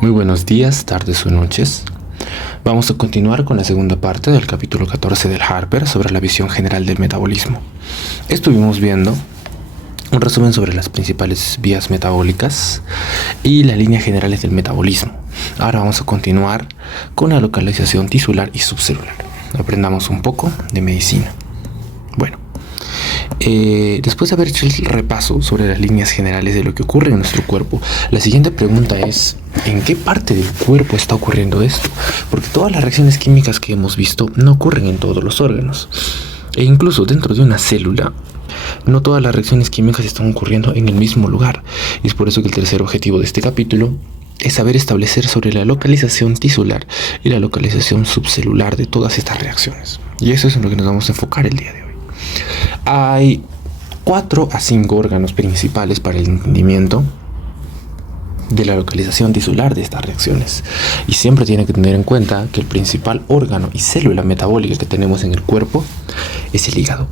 Muy buenos días, tardes o noches. Vamos a continuar con la segunda parte del capítulo 14 del Harper sobre la visión general del metabolismo. Estuvimos viendo un resumen sobre las principales vías metabólicas y las líneas generales del metabolismo. Ahora vamos a continuar con la localización tisular y subcelular. Aprendamos un poco de medicina. Bueno, después de haber hecho el repaso sobre las líneas generales de lo que ocurre en nuestro cuerpo, la siguiente pregunta es: ¿en qué parte del cuerpo está ocurriendo esto? Porque todas las reacciones químicas que hemos visto no ocurren en todos los órganos. E incluso dentro de una célula, no todas las reacciones químicas están ocurriendo en el mismo lugar. Y es por eso que el tercer objetivo de este capítulo es saber establecer sobre la localización tisular y la localización subcelular de todas estas reacciones. Y eso es en lo que nos vamos a enfocar el día de hoy. Hay 4 a 5 órganos principales para el entendimiento de la localización tisular de estas reacciones. Y siempre tiene que tener en cuenta que el principal órgano y célula metabólica que tenemos en el cuerpo es el hígado.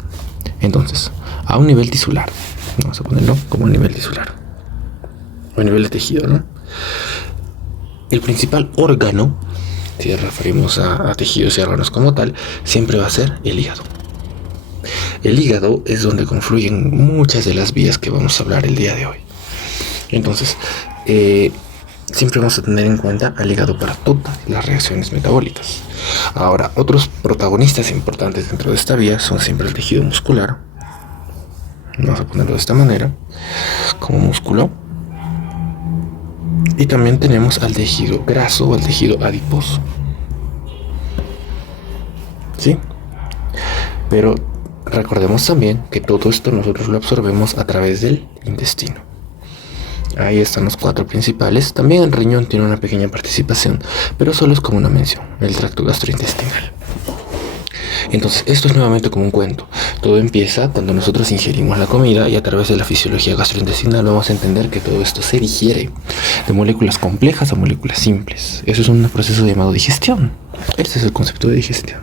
Entonces, a un nivel tisular, vamos a ponerlo como un nivel tisular, o a nivel de tejido, ¿no? El principal órgano, si referimos a tejidos y órganos como tal, siempre va a ser el hígado. El hígado es donde confluyen muchas de las vías que vamos a hablar el día de hoy. Entonces, siempre vamos a tener en cuenta al hígado para todas las reacciones metabólicas. Ahora, otros protagonistas importantes dentro de esta vía son siempre el tejido muscular. Vamos a ponerlo de esta manera, como músculo. Y también tenemos al tejido graso o al tejido adiposo. ¿Sí? Pero recordemos también que todo esto nosotros lo absorbemos a través del intestino. Ahí están los 4 principales. También el riñón tiene una pequeña participación, pero solo es como una mención, el tracto gastrointestinal. Entonces, esto es nuevamente como un cuento. Todo empieza cuando nosotros ingerimos la comida y a través de la fisiología gastrointestinal vamos a entender que todo esto se digiere de moléculas complejas a moléculas simples. Eso es un proceso llamado digestión. Ese es el concepto de digestión.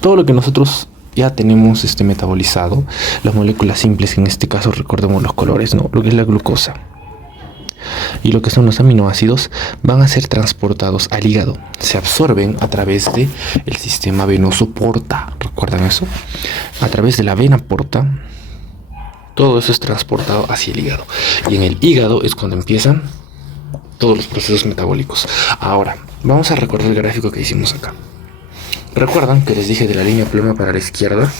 Todo lo que nosotros ya tenemos metabolizado, las moléculas simples, en este caso recordemos los colores, ¿no? Lo que es la glucosa y lo que son los aminoácidos, van a ser transportados al hígado. Se absorben a través del sistema venoso porta. ¿Recuerdan eso? A través de la vena porta, todo eso es transportado hacia el hígado. Y en el hígado es cuando empiezan todos los procesos metabólicos. Ahora, vamos a recordar el gráfico que hicimos acá. Recuerdan que les dije de la línea plana para la izquierda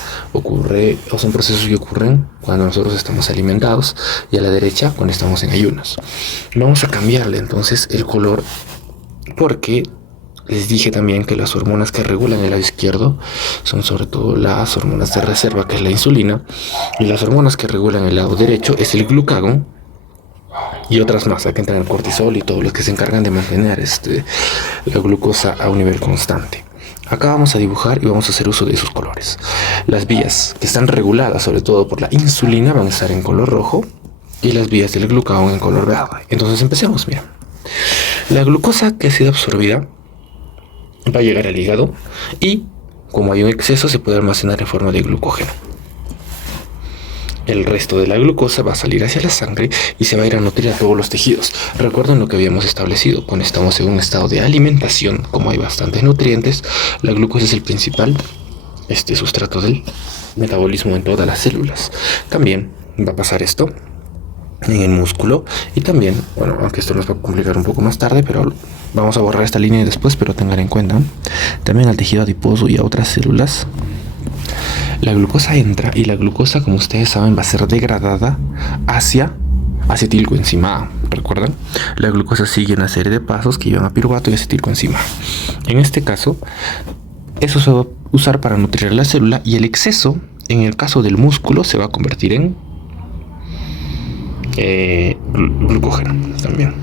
son procesos que ocurren cuando nosotros estamos alimentados, y a la derecha cuando estamos en ayunas. Vamos a cambiarle entonces el color, porque les dije también que las hormonas que regulan el lado izquierdo son sobre todo las hormonas de reserva, que es la insulina, y las hormonas que regulan el lado derecho es el glucagón y otras más, que entran el cortisol y todos los que se encargan de mantener la glucosa a un nivel constante. Acá vamos a dibujar y vamos a hacer uso de esos colores. Las vías que están reguladas sobre todo por la insulina van a estar en color rojo y las vías del glucagón en color verde. Entonces empecemos, mira. La glucosa que ha sido absorbida va a llegar al hígado y, como hay un exceso, se puede almacenar en forma de glucógeno. El resto de la glucosa va a salir hacia la sangre y se va a ir a nutrir a todos los tejidos. Recuerden lo que habíamos establecido: cuando estamos en un estado de alimentación, como hay bastantes nutrientes, la glucosa es el principal sustrato del metabolismo en todas las células. También va a pasar esto en el músculo y también, bueno, aunque esto nos va a complicar un poco más tarde, pero vamos a borrar esta línea después, pero tengan en cuenta, también al tejido adiposo y a otras células. La glucosa entra y la glucosa, como ustedes saben, va a ser degradada hacia acetilcoenzima A. ¿Recuerdan? La glucosa sigue una serie de pasos que llevan a piruvato y acetilcoenzima A. En este caso, eso se va a usar para nutrir la célula, y el exceso, en el caso del músculo, se va a convertir en glucógeno también.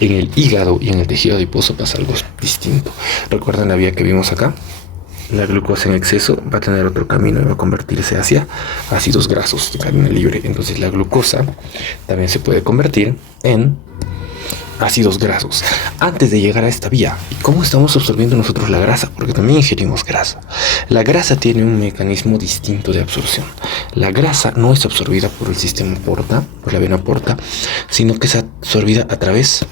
En el hígado y en el tejido adiposo pasa algo distinto. ¿Recuerdan la vía que vimos acá? La glucosa en exceso va a tener otro camino y va a convertirse hacia ácidos grasos de camino libre. Entonces la glucosa también se puede convertir en ácidos grasos antes de llegar a esta vía. ¿Y cómo estamos absorbiendo nosotros la grasa? Porque también ingerimos grasa. La grasa tiene un mecanismo distinto de absorción. La grasa no es absorbida por el sistema porta, por la vena porta, sino que es absorbida a través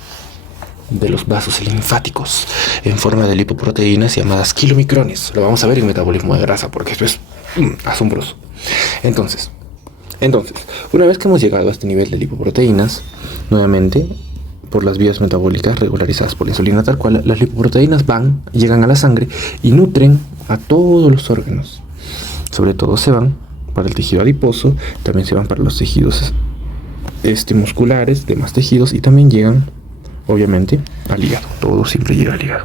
de los vasos linfáticos en forma de lipoproteínas llamadas kilomicrones. Lo vamos a ver en metabolismo de grasa porque esto es asombroso. Entonces, una vez que hemos llegado a este nivel de lipoproteínas, nuevamente, por las vías metabólicas regularizadas por la insulina tal cual, las lipoproteínas llegan a la sangre y nutren a todos los órganos. Sobre todo se van para el tejido adiposo, también se van para los tejidos musculares, demás tejidos, y también llegan, obviamente, al hígado. Todo siempre llega al hígado.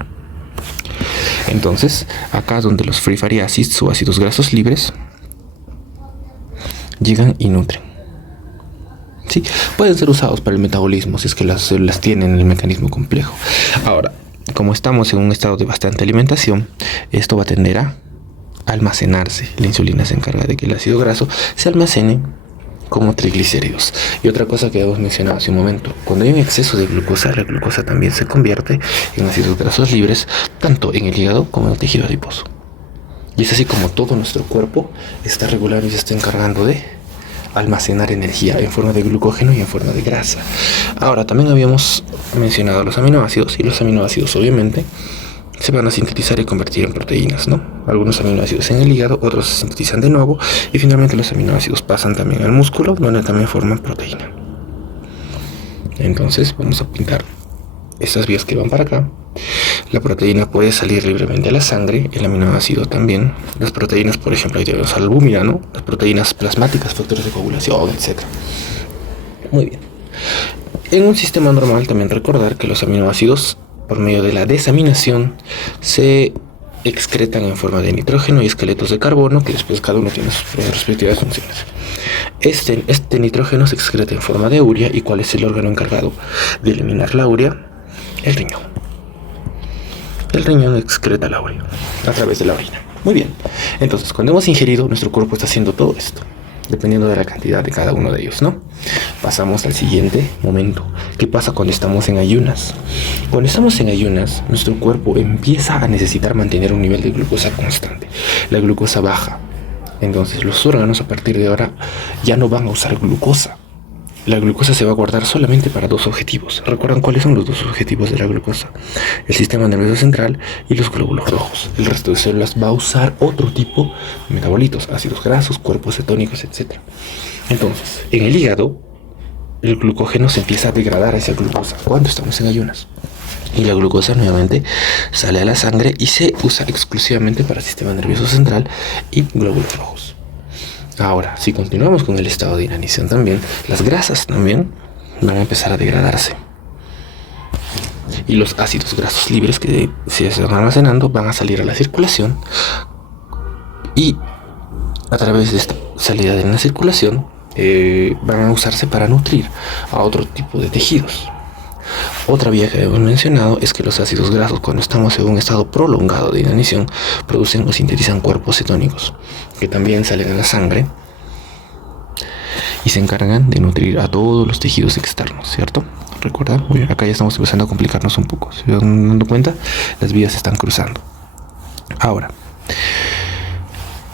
Entonces, acá donde los free fatty acids o ácidos grasos libres llegan y nutren. Sí, pueden ser usados para el metabolismo si es que las células tienen el mecanismo complejo. Ahora, como estamos en un estado de bastante alimentación, esto va a tender a almacenarse. La insulina se encarga de que el ácido graso se almacene como triglicéridos. Y otra cosa que hemos mencionado hace un momento, cuando hay un exceso de glucosa, la glucosa también se convierte en ácidos grasos libres, tanto en el hígado como en el tejido adiposo. Y es así como todo nuestro cuerpo está regulado y se está encargando de almacenar energía en forma de glucógeno y en forma de grasa. Ahora, también habíamos mencionado los aminoácidos, y los aminoácidos obviamente se van a sintetizar y convertir en proteínas, ¿no? Algunos aminoácidos en el hígado, otros se sintetizan de nuevo, y finalmente los aminoácidos pasan también al músculo, donde también forman proteína. Entonces vamos a pintar estas vías que van para acá. La proteína puede salir libremente a la sangre, el aminoácido también. Las proteínas, por ejemplo, ahí tenemos albúmina, ¿no? Las proteínas plasmáticas, factores de coagulación, etc. Muy bien. En un sistema normal también recordar que los aminoácidos, por medio de la desaminación, se excretan en forma de nitrógeno y esqueletos de carbono, que después cada uno tiene sus respectivas funciones. Este nitrógeno se excreta en forma de urea. ¿Y cuál es el órgano encargado de eliminar la urea? El riñón. El riñón excreta la urea a través de la orina. Muy bien. Entonces, cuando hemos ingerido, nuestro cuerpo está haciendo todo esto, dependiendo de la cantidad de cada uno de ellos, ¿no? Pasamos al siguiente momento. ¿Qué pasa cuando estamos en ayunas? Cuando estamos en ayunas, nuestro cuerpo empieza a necesitar mantener un nivel de glucosa constante. La glucosa baja. Entonces, los órganos a partir de ahora ya no van a usar glucosa. La glucosa se va a guardar solamente para dos objetivos. ¿Recuerdan cuáles son los dos objetivos de la glucosa? El sistema nervioso central y los glóbulos rojos. El resto de células va a usar otro tipo de metabolitos, ácidos grasos, cuerpos cetónicos, etc. Entonces, en el hígado, el glucógeno se empieza a degradar a esa glucosa cuando estamos en ayunas. Y la glucosa nuevamente sale a la sangre y se usa exclusivamente para el sistema nervioso central y glóbulos rojos. Ahora, si continuamos con el estado de inanición también, las grasas también van a empezar a degradarse. Y los ácidos grasos libres que se están almacenando van a salir a la circulación. Y a través de esta salida de la circulación van a usarse para nutrir a otro tipo de tejidos. Otra vía que hemos mencionado es que los ácidos grasos, cuando estamos en un estado prolongado de inanición, producen o sintetizan cuerpos cetónicos, que también salen a la sangre y se encargan de nutrir a todos los tejidos externos, ¿cierto? ¿Recuerda? Muy bien, acá ya estamos empezando a complicarnos un poco. ¿Se van dando cuenta? Las vías se están cruzando. Ahora,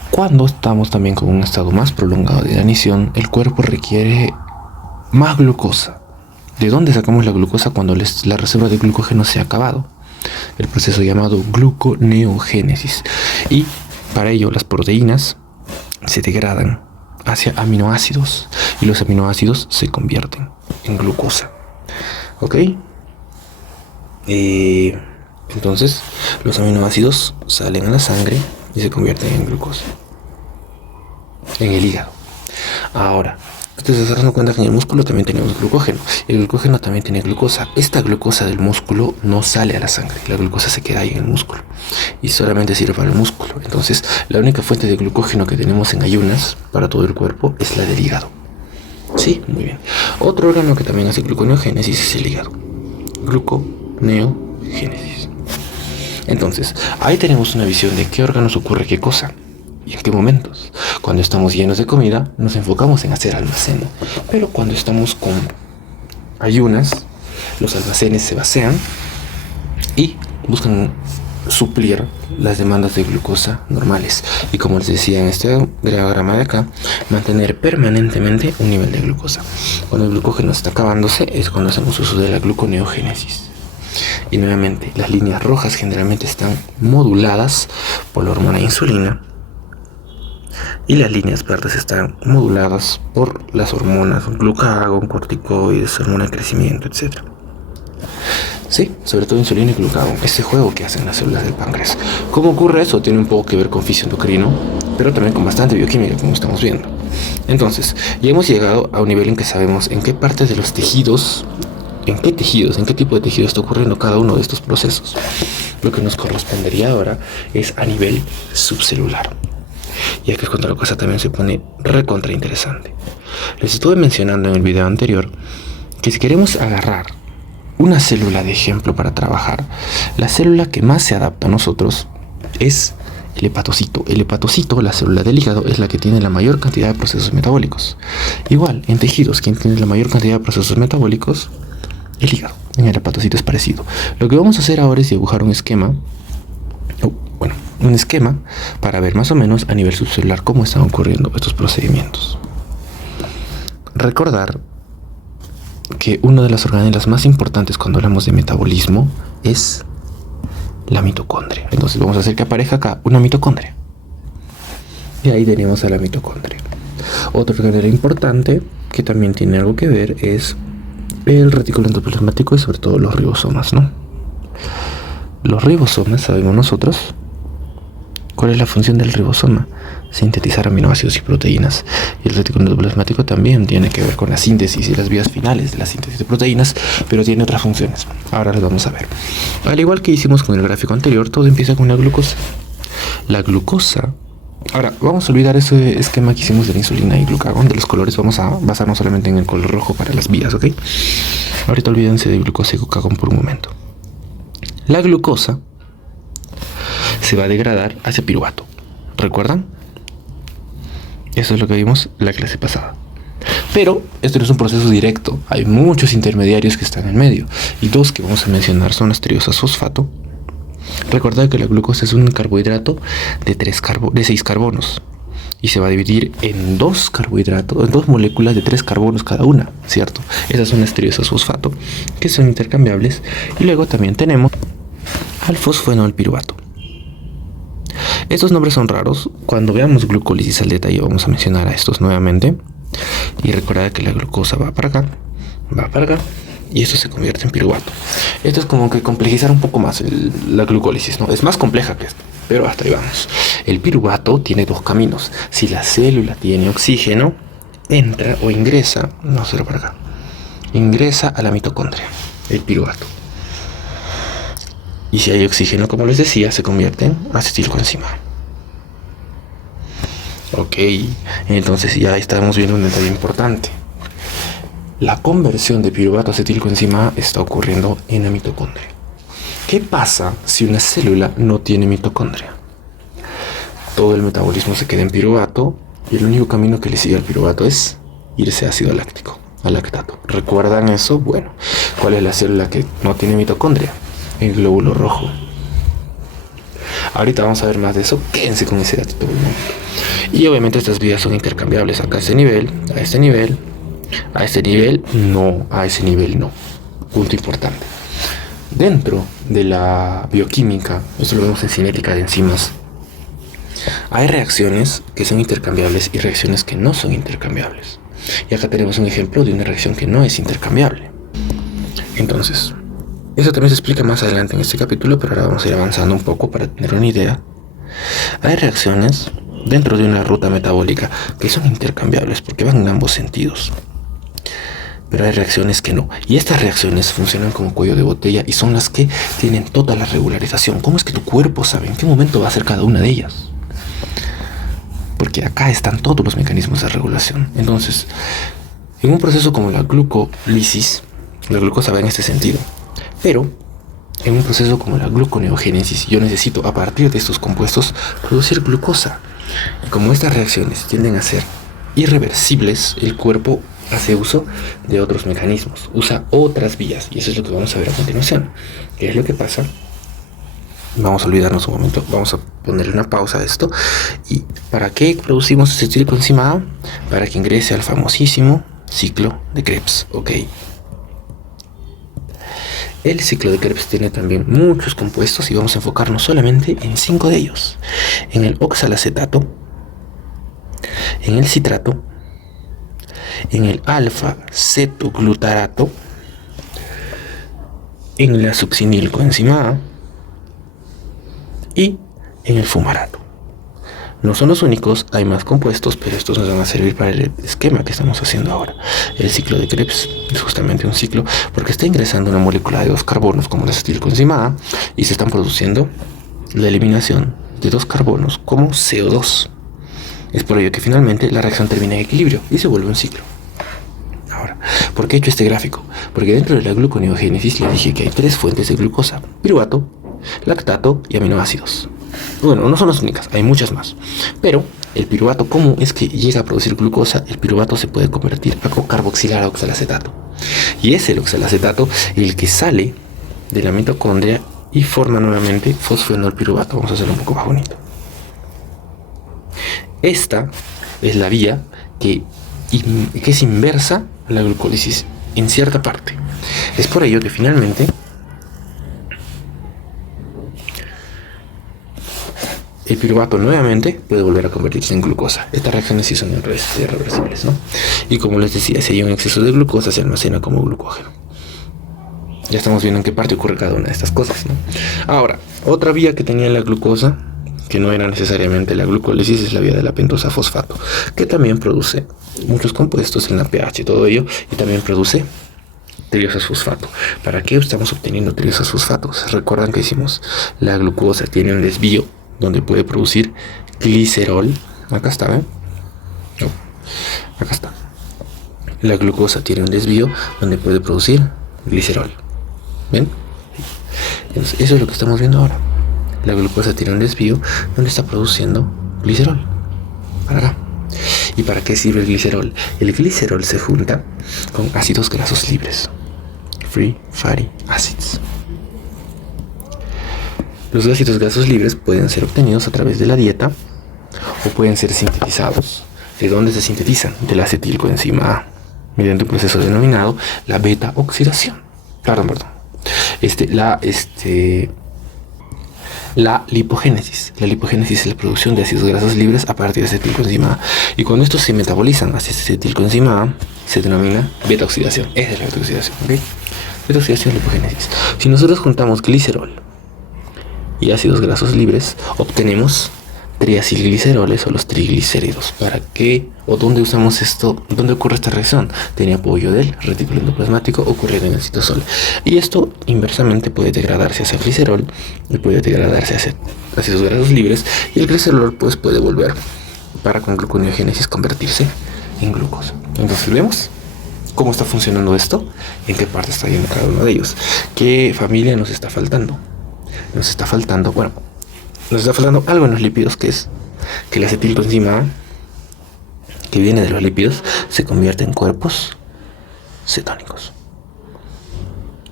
cuando estamos también con un estado más prolongado de inanición, el cuerpo requiere más glucosa. ¿De dónde sacamos la glucosa cuando la reserva de glucógeno se ha acabado? El proceso llamado gluconeogénesis. Y para ello las proteínas se degradan hacia aminoácidos y los aminoácidos se convierten en glucosa. ¿Ok? Entonces los aminoácidos salen a la sangre y se convierten en glucosa en el hígado. Ahora, ustedes se están dando cuenta que en el músculo también tenemos glucógeno. El glucógeno también tiene glucosa. Esta glucosa del músculo no sale a la sangre. La glucosa se queda ahí en el músculo y solamente sirve para el músculo. Entonces, la única fuente de glucógeno que tenemos en ayunas para todo el cuerpo es la del hígado. Sí, muy bien. Otro órgano que también hace gluconeogénesis es el hígado. Gluconeogénesis. Entonces, ahí tenemos una visión de qué órganos ocurre qué cosa y en qué momentos. Cuando estamos llenos de comida, nos enfocamos en hacer almacén. Pero cuando estamos con ayunas, los almacenes se vacían y buscan suplir las demandas de glucosa normales. Y como les decía en este diagrama de acá, mantener permanentemente un nivel de glucosa. Cuando el glucógeno está acabándose es cuando hacemos uso de la gluconeogénesis. Y nuevamente, las líneas rojas generalmente están moduladas por la hormona insulina y las líneas verdes están moduladas por las hormonas glucagón, corticoides, hormona de crecimiento, etc. Sí, sobre todo insulina y glucagón, ese juego que hacen las células del páncreas. ¿Cómo ocurre eso? Tiene un poco que ver con fisioendocrino, pero también con bastante bioquímica, como estamos viendo. Entonces, ya hemos llegado a un nivel en que sabemos en qué partes de los tejidos, en qué tipo de tejido está ocurriendo cada uno de estos procesos. Lo que nos correspondería ahora es a nivel subcelular. Y aquí es cuando la cosa también se pone recontra interesante. Les estuve mencionando en el video anterior que si queremos agarrar una célula de ejemplo para trabajar, la célula que más se adapta a nosotros es el hepatocito. El hepatocito, la célula del hígado, es la que tiene la mayor cantidad de procesos metabólicos. Igual, en tejidos, ¿quién tiene la mayor cantidad de procesos metabólicos? El hígado. En el hepatocito es parecido. Lo que vamos a hacer ahora es dibujar un esquema, para ver más o menos a nivel subcelular cómo están ocurriendo estos procedimientos. Recordar que una de las organelas más importantes cuando hablamos de metabolismo es la mitocondria. Entonces vamos a hacer que aparezca acá una mitocondria. Y ahí tenemos a la mitocondria. Otra organela importante que también tiene algo que ver es el retículo endoplasmático y sobre todo los ribosomas, ¿no? Los ribosomas, sabemos nosotros, ¿cuál es la función del ribosoma? Sintetizar aminoácidos y proteínas. Y el retículo endoplasmático también tiene que ver con la síntesis y las vías finales de la síntesis de proteínas, pero tiene otras funciones. Ahora las vamos a ver. Al igual que hicimos con el gráfico anterior, todo empieza con la glucosa. La glucosa... Ahora, vamos a olvidar ese esquema que hicimos de la insulina y glucagón, de los colores. Vamos a basarnos solamente en el color rojo para las vías, ¿ok? Ahorita olvídense de glucosa y glucagón por un momento. La glucosa se va a degradar hacia piruvato. ¿Recuerdan? Eso es lo que vimos la clase pasada. Pero esto no es un proceso directo. Hay muchos intermediarios que están en medio. Y dos que vamos a mencionar son las triosas fosfato. Recordad que la glucosa es un carbohidrato de 6 carbonos. Y se va a dividir en dos moléculas de 3 carbonos cada una, ¿cierto? Esas son las triosas fosfato, que son intercambiables. Y luego también tenemos al fosfenol piruvato. Estos nombres son raros. Cuando veamos glucólisis al detalle vamos a mencionar a estos nuevamente. Y recordad que la glucosa va para acá, y esto se convierte en piruvato. Esto es como que complejizar un poco más la glucólisis, ¿no? Es más compleja que esto, pero hasta ahí vamos. El piruvato tiene dos caminos. Si la célula tiene oxígeno, entra o ingresa, no será para acá, ingresa a la mitocondria, el piruvato. Y si hay oxígeno, como les decía, se convierte en acetilcoenzima. Ok, entonces ya estamos viendo un detalle importante. La conversión de piruvato a acetilcoenzima está ocurriendo en la mitocondria. ¿Qué pasa si una célula no tiene mitocondria? Todo el metabolismo se queda en piruvato y el único camino que le sigue al piruvato es irse a ácido láctico, al lactato. ¿Recuerdan eso? Bueno, ¿cuál es la célula que no tiene mitocondria? El glóbulo rojo. Ahorita vamos a ver más de eso. Quédense con ese datito. Y obviamente estas vías son intercambiables. Acá a este nivel, a este nivel, a este nivel, no, a ese nivel no. Punto importante. Dentro de la bioquímica, esto lo vemos en cinética de enzimas, hay reacciones que son intercambiables y reacciones que no son intercambiables. Y acá tenemos un ejemplo de una reacción que no es intercambiable. Entonces, eso también se explica más adelante en este capítulo, pero ahora vamos a ir avanzando un poco para tener una idea. Hay reacciones dentro de una ruta metabólica que son intercambiables porque van en ambos sentidos. Pero hay reacciones que no. Y estas reacciones funcionan como cuello de botella y son las que tienen toda la regularización. ¿Cómo es que tu cuerpo sabe en qué momento va a hacer cada una de ellas? Porque acá están todos los mecanismos de regulación. Entonces, en un proceso como la glucólisis, la glucosa va en este sentido. Pero en un proceso como la gluconeogénesis, yo necesito a partir de estos compuestos producir glucosa. Y como estas reacciones tienden a ser irreversibles, el cuerpo hace uso de otros mecanismos, usa otras vías, y eso es lo que vamos a ver a continuación. ¿Qué es lo que pasa? Vamos a olvidarnos un momento, vamos a ponerle una pausa a esto. ¿Y para qué producimos acetilcoenzima A? Para que ingrese al famosísimo ciclo de Krebs, ¿ok? El ciclo de Krebs tiene también muchos compuestos y vamos a enfocarnos solamente en 5 de ellos. En el oxalacetato, en el citrato, en el alfa-cetoglutarato, en la succinilcoenzima A y en el fumarato. No son los únicos, hay más compuestos, pero estos nos van a servir para el esquema que estamos haciendo ahora. El ciclo de Krebs es justamente un ciclo porque está ingresando una molécula de 2 carbonos como la acetilcoenzima A y se están produciendo la eliminación de 2 carbonos como CO2. Es por ello que finalmente la reacción termina en equilibrio y se vuelve un ciclo. Ahora, ¿por qué he hecho este gráfico? Porque dentro de la gluconeogénesis le dije que hay 3 fuentes de glucosa: piruvato, lactato y aminoácidos. Bueno, no son las únicas, hay muchas más. Pero el piruvato, ¿cómo es que llega a producir glucosa? El piruvato se puede convertir a carboxilar a oxalacetato. Y es el oxalacetato el que sale de la mitocondria y forma nuevamente fosfenolpiruvato. Vamos a hacerlo un poco más bonito. Esta es la vía que es inversa a la glucólisis en cierta parte. Es por ello que finalmente el piruvato nuevamente puede volver a convertirse en glucosa. Estas reacciones sí son irreversibles, ¿no? Y como les decía, si hay un exceso de glucosa se almacena como glucógeno. Ya estamos viendo en qué parte ocurre cada una de estas cosas, ¿no? Ahora, otra vía que tenía la glucosa, que no era necesariamente la glucólisis, es la vía de la pentosa fosfato, que también produce muchos compuestos en la pH, todo ello, y también produce triosas fosfato. ¿Para qué estamos obteniendo triosas fosfatos? Recuerdan que hicimos la glucosa tiene un desvío donde puede producir glicerol. Acá está, ¿ven? No, acá está. La glucosa tiene un desvío donde puede producir glicerol. ¿Ven? Entonces, eso es lo que estamos viendo ahora. La glucosa tiene un desvío donde está produciendo glicerol. Para acá. ¿Y para qué sirve el glicerol? El glicerol se junta con ácidos grasos libres. Free fatty acids. Los ácidos grasos libres pueden ser obtenidos a través de la dieta o pueden ser sintetizados. ¿De dónde se sintetizan? De la acetilcoenzima A, mediante un proceso denominado la beta oxidación. Perdón. La lipogénesis. La lipogénesis es la producción de ácidos grasos libres a partir de acetilcoenzima A. Y cuando estos se metabolizan hacia acetilcoenzima A, se denomina beta oxidación. Esa es la beta oxidación, ¿ok? Beta oxidación y lipogénesis. Si nosotros juntamos glicerol y ácidos grasos libres, obtenemos triacilgliceroles o los triglicéridos. ¿Para qué o dónde usamos esto? ¿Dónde ocurre esta reacción? Tiene apoyo del retículo endoplasmático ocurriendo en el citosol. Y esto inversamente puede degradarse hacia glicerol y puede degradarse hacia ácidos grasos libres, y el glicerol pues puede volver para con gluconeogénesis convertirse en glucosa. Entonces vemos cómo está funcionando esto, en qué parte está yendo cada uno de ellos, qué familia nos está faltando. Nos está faltando algo en los lípidos, que es que la acetilcoenzima A, que viene de los lípidos, se convierte en cuerpos cetónicos.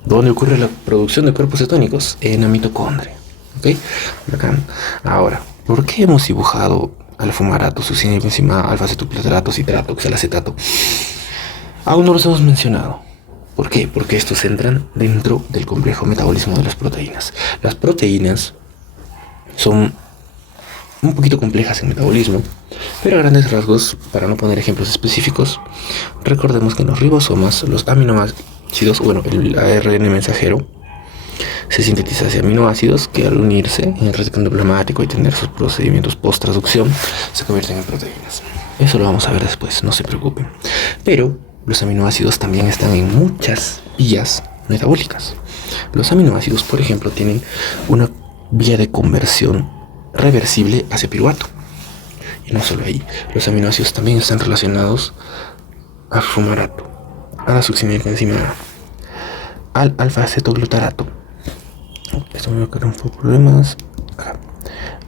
¿Dónde ocurre la producción de cuerpos cetónicos? En la mitocondria. ¿Ok? Bacán. Ahora, ¿por qué hemos dibujado alfumarato, succinilcoenzima A, alfa-cetoglutarato, citrato, oxalacetato? Aún no los hemos mencionado. ¿Por qué? Porque estos entran dentro del complejo metabolismo de las proteínas. Las proteínas son un poquito complejas en metabolismo, pero a grandes rasgos, para no poner ejemplos específicos, recordemos que en los ribosomas los aminoácidos, el ARN mensajero, se sintetiza hacia aminoácidos que al unirse en el retículo endoplasmático y tener sus procedimientos post-traducción se convierten en proteínas. Eso lo vamos a ver después, no se preocupen. Pero los aminoácidos también están en muchas vías metabólicas. Los aminoácidos, por ejemplo, tienen una vía de conversión reversible hacia piruvato. Y no solo ahí, los aminoácidos también están relacionados al fumarato, a la succinilcoenzima A, al alfa-cetoglutarato. Esto me va a crear un poco de problemas.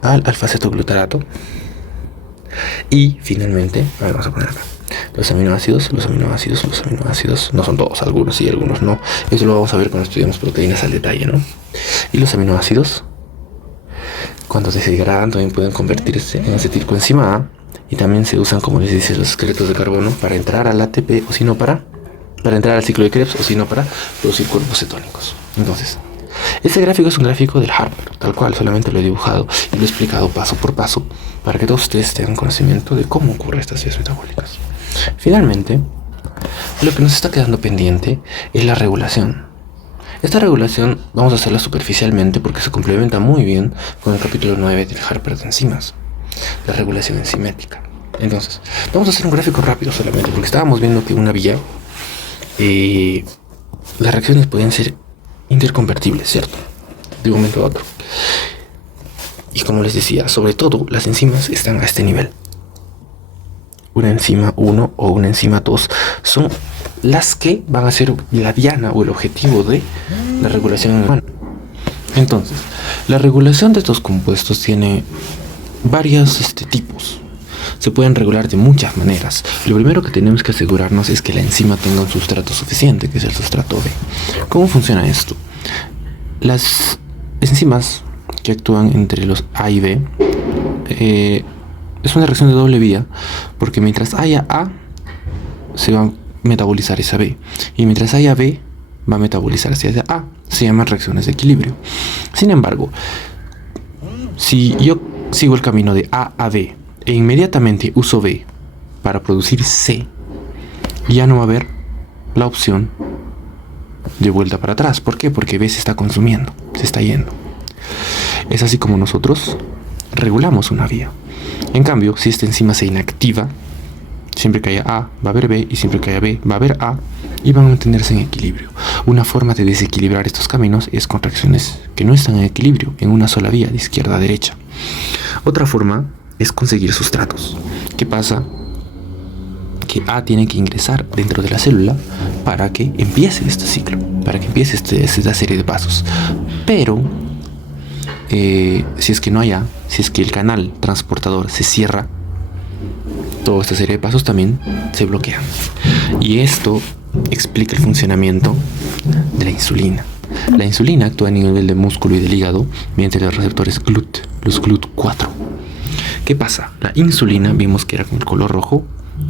Al alfa-cetoglutarato. Y finalmente, vamos a poner acá. Los aminoácidos, no son todos, algunos sí, algunos no. Eso lo vamos a ver cuando estudiamos proteínas al detalle, ¿no? Y los aminoácidos, cuando se degradan, también pueden convertirse en acetilcoenzima A. Y también se usan, como les dice, los esqueletos de carbono para entrar al ATP, o si no para entrar al ciclo de Krebs, o si no para producir cuerpos cetónicos. Entonces, este gráfico es un gráfico del Harper, tal cual, solamente lo he dibujado y lo he explicado paso por paso para que todos ustedes tengan conocimiento de cómo ocurren estas vías metabólicas. Finalmente, lo que nos está quedando pendiente es la regulación. Esta regulación vamos a hacerla superficialmente porque se complementa muy bien con el capítulo 9 del Harper de enzimas, la regulación enzimática. Entonces, vamos a hacer un gráfico rápido solamente porque estábamos viendo que una vía, las reacciones pueden ser interconvertibles, ¿cierto? De un momento a otro. Y como les decía, sobre todo las enzimas están a este nivel. Una enzima 1 o una enzima 2 son las que van a ser la diana o el objetivo de la regulación humana. Entonces, la regulación de estos compuestos tiene varios tipos. Se pueden regular de muchas maneras. Lo primero que tenemos que asegurarnos es que la enzima tenga un sustrato suficiente, que es el sustrato B. ¿Cómo funciona esto? Las enzimas que actúan entre los A y B es una reacción de doble vía, porque mientras haya A se va a metabolizar esa B, y mientras haya B va a metabolizar hacia A. Se llaman reacciones de equilibrio. Sin embargo, si yo sigo el camino de A a B e inmediatamente uso B para producir C, ya no va a haber la opción de vuelta para atrás. ¿Por qué? Porque B se está consumiendo, se está yendo. Es así como nosotros regulamos una vía. En cambio, si esta enzima se inactiva, siempre que haya A va a haber B, y siempre que haya B va a haber A, y van a mantenerse en equilibrio. Una forma de desequilibrar estos caminos es con reacciones que no están en equilibrio, en una sola vía, de izquierda a derecha. Otra forma es conseguir sustratos. ¿Qué pasa? Que A tiene que ingresar dentro de la célula para que empiece este ciclo, para que empiece esta serie de pasos. Pero si es que no hay A, si es que el canal transportador se cierra, toda esta serie de pasos también se bloquean. Y esto explica el funcionamiento de la insulina. La insulina actúa a nivel del músculo y del hígado mediante los receptores GLUT, los GLUT4. ¿Qué pasa? La insulina, vimos que era con el color rojo,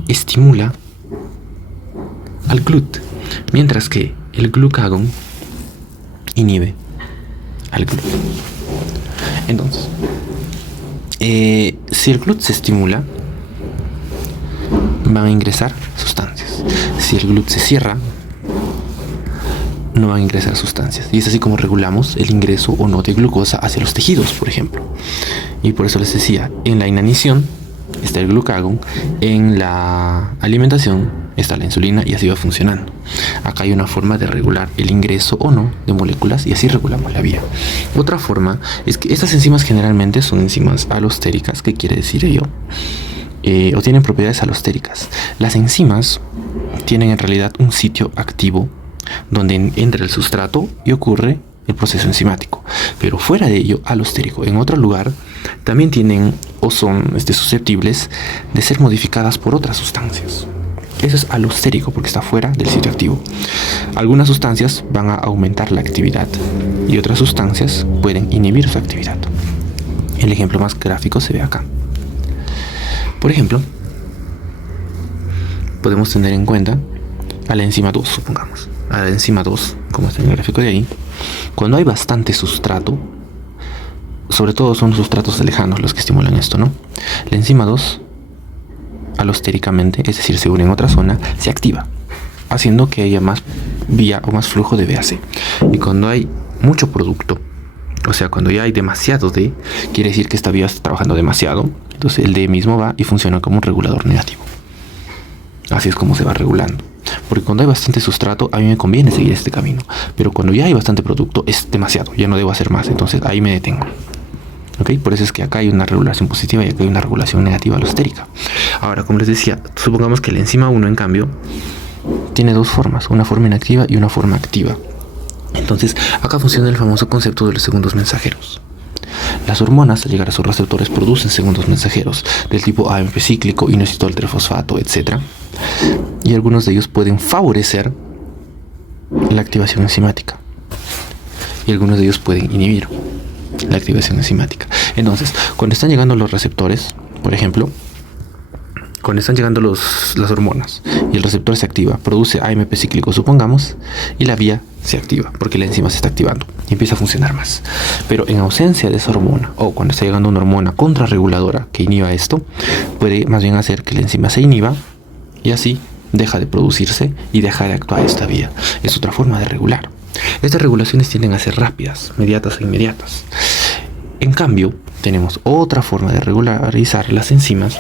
estimula al GLUT, mientras que el glucagón inhibe al GLUT. Entonces, si el GLUT se estimula, van a ingresar sustancias. Si el GLUT se cierra, no van a ingresar sustancias. Y es así como regulamos el ingreso o no de glucosa hacia los tejidos, por ejemplo. Y por eso les decía, en la inanición está el glucagón, en la alimentación está la insulina, y así va funcionando. Acá hay una forma de regular el ingreso o no de moléculas, y así regulamos la vía. Otra forma es que estas enzimas generalmente son enzimas alostéricas. ¿Qué quiere decir ello? O tienen propiedades alostéricas. Las enzimas tienen en realidad un sitio activo donde entra el sustrato y ocurre el proceso enzimático, pero fuera de ello, alostérico, en otro lugar, también tienen o son susceptibles de ser modificadas por otras sustancias. Eso es alostérico porque está fuera del sitio activo. Algunas sustancias van a aumentar la actividad y otras sustancias pueden inhibir su actividad. El ejemplo más gráfico se ve acá. Por ejemplo, podemos tener en cuenta a la enzima 2, supongamos. A la enzima 2, como está en el gráfico de ahí, cuando hay bastante sustrato, sobre todo son sustratos lejanos los que estimulan esto, ¿no? La enzima 2, alostéricamente, es decir, se une en otra zona, se activa, haciendo que haya más vía o más flujo de B a C. Y cuando hay mucho producto, o sea, cuando ya hay demasiado D, quiere decir que esta vía está trabajando demasiado, entonces el D mismo va y funciona como un regulador negativo. Así es como se va regulando. Porque cuando hay bastante sustrato, a mí me conviene seguir este camino. Pero cuando ya hay bastante producto, es demasiado. Ya no debo hacer más. Entonces ahí me detengo. ¿Ok? Por eso es que acá hay una regulación positiva y acá hay una regulación negativa alostérica. Ahora, como les decía, supongamos que la enzima 1, en cambio, tiene dos formas. Una forma inactiva y una forma activa. Entonces, acá funciona el famoso concepto de los segundos mensajeros. Las hormonas, al llegar a sus receptores, producen segundos mensajeros del tipo AMP cíclico, inositol trifosfato, etc. y algunos de ellos pueden favorecer la activación enzimática y algunos de ellos pueden inhibir la activación enzimática. Entonces, cuando están llegando los receptores, por ejemplo, cuando están llegando las hormonas y el receptor se activa, produce AMP cíclico, supongamos, y la vía se activa porque la enzima se está activando y empieza a funcionar más. Pero en ausencia de esa hormona, o cuando está llegando una hormona contrarreguladora que inhiba esto, puede más bien hacer que la enzima se inhiba y así deja de producirse y deja de actuar esta vía. Es otra forma de regular. Estas regulaciones tienden a ser rápidas, mediatas e inmediatas. En cambio, tenemos otra forma de regularizar las enzimas,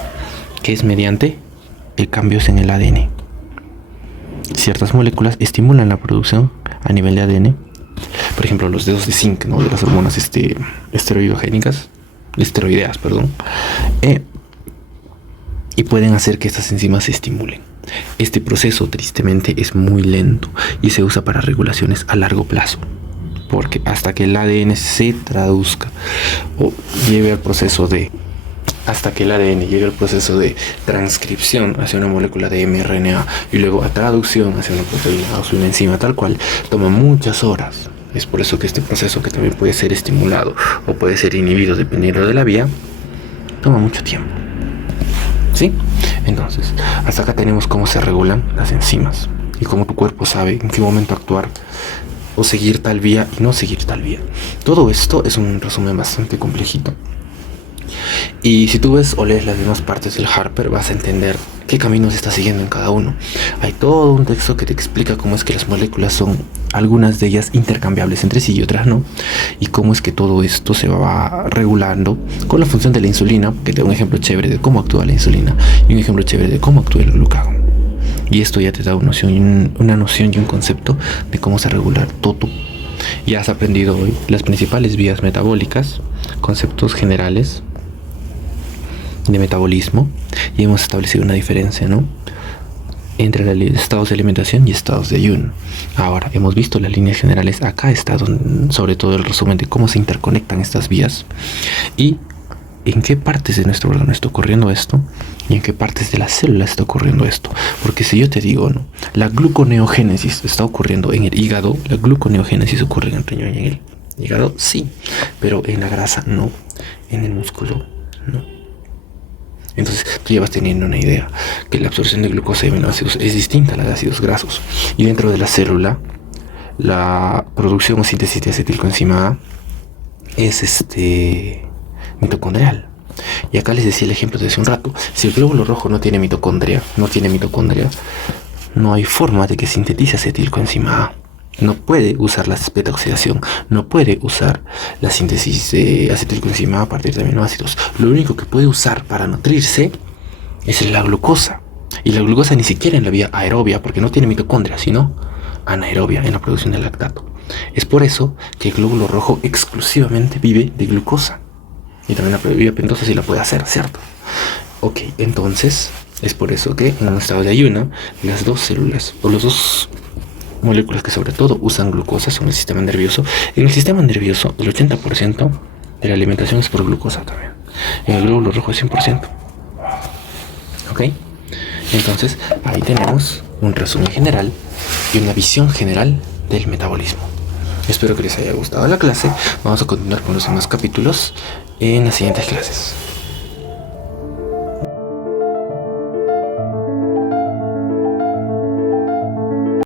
que es mediante cambios en el ADN. Ciertas moléculas estimulan la producción a nivel de ADN. Por ejemplo, los dedos de zinc, ¿no? De las hormonas esteroideas, y pueden hacer que estas enzimas se estimulen. Este proceso, tristemente, es muy lento y se usa para regulaciones a largo plazo, porque hasta que el ADN se traduzca o lleve al proceso de transcripción hacia una molécula de mRNA y luego a traducción hacia una proteína o una enzima tal cual, toma muchas horas. Es por eso que este proceso, que también puede ser estimulado o puede ser inhibido dependiendo de la vía, toma mucho tiempo. ¿Sí? Entonces, hasta acá tenemos cómo se regulan las enzimas y cómo tu cuerpo sabe en qué momento actuar o seguir tal vía y no seguir tal vía. Todo esto es un resumen bastante complejito. Y si tú ves o lees las demás partes del Harper, vas a entender qué caminos está siguiendo en cada uno. Hay todo un texto que te explica cómo es que las moléculas son, algunas de ellas, intercambiables entre sí y otras no, y cómo es que todo esto se va regulando con la función de la insulina, que te da un ejemplo chévere de cómo actúa la insulina y un ejemplo chévere de cómo actúa el glucagón. Y esto ya te da una noción y un concepto de cómo se regula todo. Ya has aprendido hoy las principales vías metabólicas, conceptos generales de metabolismo, y hemos establecido una diferencia, ¿no?, entre estados de alimentación y estados de ayuno. Ahora hemos visto las líneas generales. Acá está sobre todo el resumen de cómo se interconectan estas vías y en qué partes de nuestro órgano está ocurriendo esto y en qué partes de la célula está ocurriendo esto. Porque si yo te digo, ¿no?, la gluconeogénesis está ocurriendo en el hígado, la gluconeogénesis ocurre en el riñón y en el hígado, sí, pero en la grasa no, en el músculo no. Entonces tú ya vas teniendo una idea que la absorción de glucosa y aminoácidos es distinta a la de ácidos grasos. Y dentro de la célula, la producción o síntesis de acetilcoenzima A es mitocondrial. Y acá les decía el ejemplo de hace un rato. Si el glóbulo rojo no tiene mitocondria, no hay forma de que sintetice acetilcoenzima A. No puede usar la beta-oxidación, no puede usar la síntesis de acetilcoenzima A a partir de aminoácidos. Lo único que puede usar para nutrirse es la glucosa. Y la glucosa ni siquiera en la vía aerobia, porque no tiene mitocondria, sino anaerobia en la producción del lactato. Es por eso que el glóbulo rojo exclusivamente vive de glucosa. Y también la vía pentosa sí la puede hacer, ¿cierto? Ok, entonces es por eso que en un estado de ayuno, las dos células, o los dos moléculas que sobre todo usan glucosa son el sistema nervioso. En el sistema nervioso, el 80% de la alimentación es por glucosa también. En el glóbulo rojo, es 100%. ¿Ok? Entonces, ahí tenemos un resumen general y una visión general del metabolismo. Espero que les haya gustado la clase. Vamos a continuar con los demás capítulos en las siguientes clases.